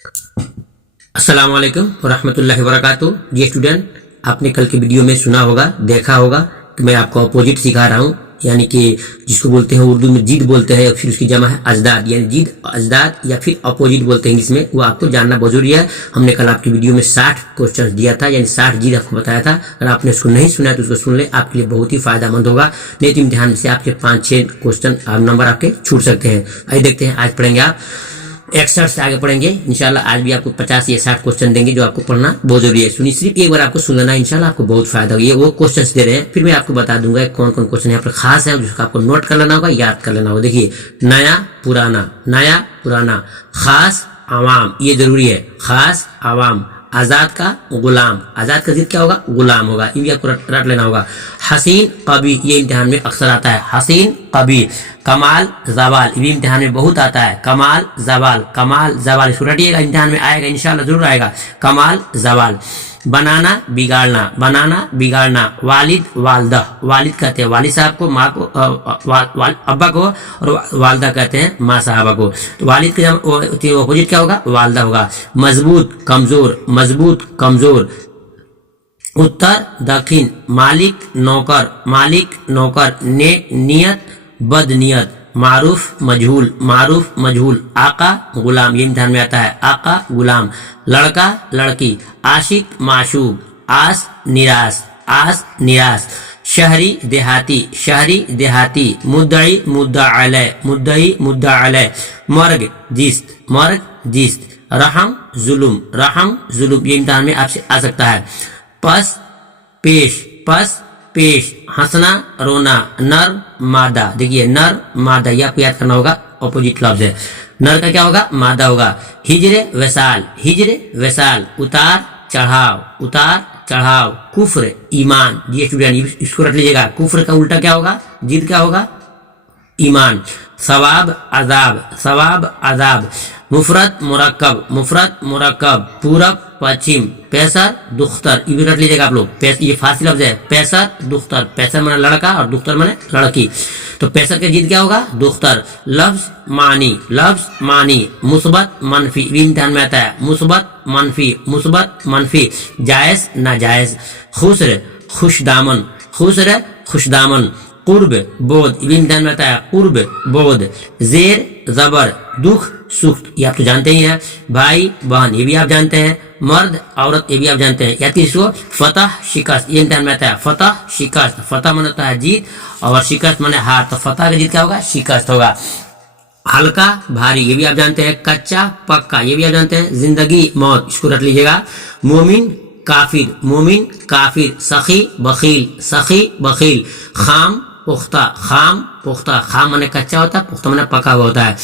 अस्सलाम वालेकुम वरहमतुल्लाहि वबरकातुहू। जी स्टूडेंट, आपने कल के वीडियो में सुना होगा, देखा होगा कि मैं आपको अपोजिट सिखा रहा हूँ, यानी कि जिसको बोलते हैं उर्दू में जिद बोलते हैं, फिर उसकी जमा है अजदाद, यानी जिद अजदाद या फिर अपोजिट बोलते हैं इंग्लिश में। वो आपको जानना बहुत जरूरी है। हमने कल आपकी वीडियो में 60 क्वेश्चन दिया था, यानी 60 जिद आपको बताया था। अगर आपने उसको नहीं सुना तो उसको सुन ले, आपके लिए बहुत ही फायदेमंद होगा। नहीं तो इम्तिहान से आपके 5-6 क्वेश्चन नंबर आपके छूट सकते हैं। आइए देखते हैं, आज पढ़ेंगे आप 61 से आगे पढ़ेंगे इंशाल्लाह। आज भी आपको 50 या 60 क्वेश्चन देंगे जो आपको पढ़ना बहुत जरूरी है। सुनिए, सिर्फ एक बार आपको सुन लेना, इंशाल्लाह आपको बहुत फायदा होगा। ये वो क्वेश्चन दे रहे हैं, फिर मैं आपको बता दूंगा कौन कौन क्वेश्चन यहाँ पर खास है, जिसको आपको नोट कर लेना होगा, याद कर लेना होगा। देखिए, नया पुराना, नया पुराना, खास आवाम, ये जरूरी है, खास आवाम। आजाद का गुलाम, आजाद का जिद क्या होगा? गुलाम होगा, ये आपको रट लेना होगा। हसीन कबी, ये इम्तिहान में अक्सर आता है, हसीन कबी। कमाल जवाल, ये इम्तिहान में बहुत आता है, कमाल जवाल, कमाल जवाल, इसको रटिएगा, इम्तिहान में आएगा, इंशाल्लाह जरूर आएगा, कमाल जवाल। बनाना बिगाड़ना, बनाना बिगाड़ना। वालिद वालदा, वालिद कहते हैं वालिद साहब को, माँ को अब्बा को, और वालदा कहते हैं माँ साहबा को। तो वालिद के अपोजिट क्या होगा? वालदा होगा। मजबूत कमजोर, मजबूत कमजोर। उत्तर दक्षिण, मालिक नौकर, मालिक नौकर। नियत बदनियत। मारूफ मजहूल, मारूफ मजहूल। आका गुलाम, ये इम्तिहान में आता है, आका गुलाम। लड़का लड़की। आशिक माशूक। आस निराश, आस निराश। शहरी देहाती, शहरी देहाती। मुद्दई मुद्दा अलय, मुद्दई मुद्दा अलय। मर्ग जिस्त, मर्ग जिस्त। रहम जुलुम, रहम जुलुम, ये इम्तिहान में आपसे आ सकता है। पस पेश, पस पेश। हंसना रोना। नर मादा, देखिए नर मादा, ये आपको याद करना होगा, अपोजिट लफ्ज है। नर का क्या होगा? मादा होगा। हिजरे वसाल, हिजरे वसाल। उतार चढ़ाव, उतार चढ़ाव। कुफ्र ईमान, ये स्टूडेंट इसको रख लीजिएगा, कुफ्र का उल्टा क्या होगा? जिद क्या होगा? ईमान। सवाब अजाब, सवाब अजाब। मुफरत मुरक्कब, मुफरत मुरक्कब। पूरब पश्चिम। पैसर दुख्तर, ये भी रख लीजिएगा आप लोग, ये फारसी लफ्ज है, पैसर दुख्तर। पैसर माने लड़का और दुख्तर माने लड़की। तो पैसर के जिद क्या होगा? दुख्तर। लफ्ज मानी, लफ्ज मानी। मुस्बत मनफी, ये इम्तिहान में आता है, मुस्बत मनफी, मुस्बत मनफी। जायज नाजायज। खुसर खुशदामन, खुसर खुशदामन। कुर्ब बोध, ये इम्तिहान में आता है, कुर्ब बोध। जेर जबर, दुख सुख, ये आप तो जानते ही हैं। भाई बहन, ये भी आप जानते हैं। मर्द औरत, ये भी आप जानते हैं। या तीसरो फतह शिकस्त, ये इम्तिहान में आता है, फतह शिकस्त। फतह माने होता है जीत, और शिकस्त माने हार, तो फतह का जीत क्या होगा? शिकस्त होगा। हल्का भारी, ये भी आप जानते हैं। कच्चा पक्का, ये भी आप जानते हैं। जिंदगी मौत, इसको रख लीजिएगा। मोमिन काफिर, मोमिन काफिर। सखी बखील, सखी बखील। खाम पुख्ता, खाम पुख्ता। खाम माने कच्चा होता है, पुख्ता माने पका हुआ होता है।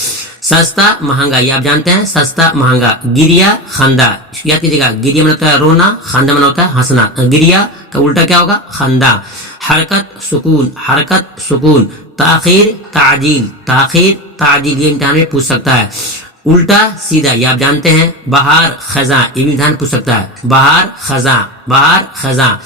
सस्ता महंगा, ये आप जानते हैं, सस्ता महंगा। गिरिया खंदा, याद कीजिएगा, गिरिया माने होता है रोना, खंदा माने होता है हंसना। गिरिया का उल्टा क्या होगा? खंदा। हरकत सुकून, हरकत सुकून। ताखीर ताजील, ताखीर ताजील, ये इम्तिहान में पूछ सकता है। उल्टा सीधा, ये आप जानते हैं। बहार खजा, ये भी इम्तिहान पूछ सकता है, बहार खजा, बहार खजा।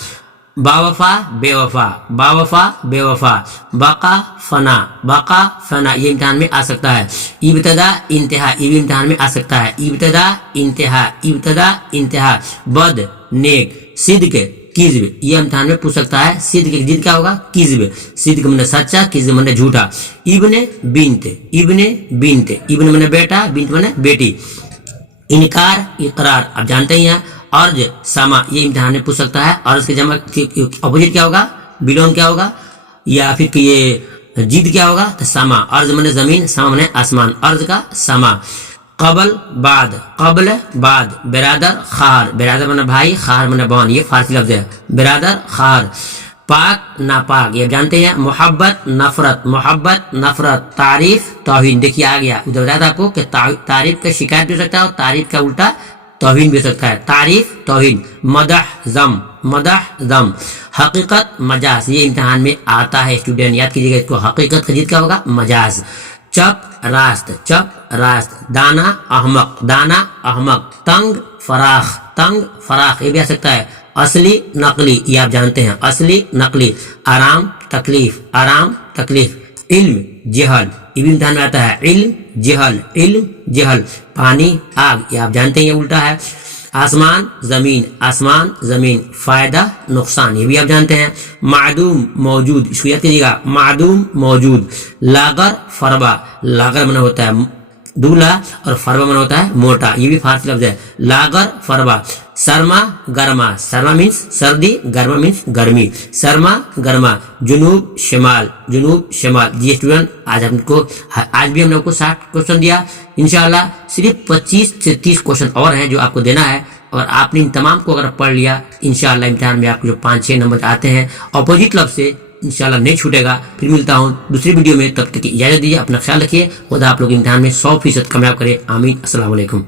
बावफा बेवफा, बावफा बेवफा। बका फना, बका फना, ये इम्तिहान में आ सकता है। इब्तदा इंतहा, ये भी इम्तिहान में आ सकता है। इब्तदा इंतहा, इब्तदा इंतहा। बद नेक। सिद्क किज्ब, ये इम्तिहान में पूछ सकता है। सिद्क की जिद क्या होगा? किज्ब। सिद्क माने सच्चा, किज्ब माने झूठा। इब्ने बिन्त, इब्ने बिन्त। इब्न माने बेटा, बिन्त माने बेटी। इनकार इकरार, आप जानते ही हैं। अर्ज समा, ये इम्तिहान में पूछ सकता है। अर्ज के जमा अपोजिट क्या होगा? बिलोन क्या होगा? या फिर ये जिद क्या होगा? तो समा। अर्ज माने जमीन, समा माने आसमान, अर्ज का समा। कबल बाद, कबल बाद। बिरादर खार, बिरादर माने भाई, खार माने बहन, ये फारसी लफ्ज है, बिरादर खार। पाक नापाक, ये जानते हैं। मोहब्बत नफरत, मोहब्बत नफरत। तारीफ तौहीन, देखिए आ गया, उधर बताया था आपको कि तारीफ का शिकायत भी हो सकता है, और तारीफ का उल्टा तौहीन भी हो सकता है। तारीफ तौहीन। मदह जम, मदह जम। हकीकत मजाज, ये इम्तिहान में आता है स्टूडेंट, याद कीजिएगा इसको। हकीकत का जिद क्या होगा? मजाज। चप रास्त, चप रास्त। दाना अहमक, दाना अहमक। तंग फराख, तंग फराख, ये भी आ सकता है। असली नकली, ये आप जानते हैं, असली नकली। आराम तकलीफ, आराम तकलीफ। इल्म जहल, ये भी इम्तिहान में आता है। इल्म जहल, पानी आग, ये आप जानते हैं ये उल्टा है। आसमान जमीन, फायदा नुकसान, ये भी आप जानते हैं। मादूम मौजूद, इसको याद कीजिएगा, मादूम मौजूद। लागर फरबा, लागर मना होता है दूल्हा और फरबा मना होता है मोटा, ये भी फारसी लफ्ज है, लागर फरबा। सरमा गर्मा मीन्स सर्दी, गर्मा मीन्स गर्मी, सरमा गर्मा। जुनूब शिमाल, जी स्टूडेंट आज भी हमने आपको 60 क्वेश्चन दिया। इंशाल्लाह सिर्फ 25 से 30 क्वेश्चन और हैं जो आपको देना है, और आपने इन तमाम को अगर पढ़ लिया इंशाल्लाह इम्तिहान में आपको जो 5-6 नंबर आते हैं अपोजिट लफ्ज से इंशाल्लाह नहीं छूटेगा। फिर मिलता हूँ दूसरी वीडियो में, तब तक की इजाजत दीजिए, अपना ख्याल रखिए, खुदा आप लोग इम्तिहान में 100% कामयाब करे, आमीन। अस्सलाम वालेकुम।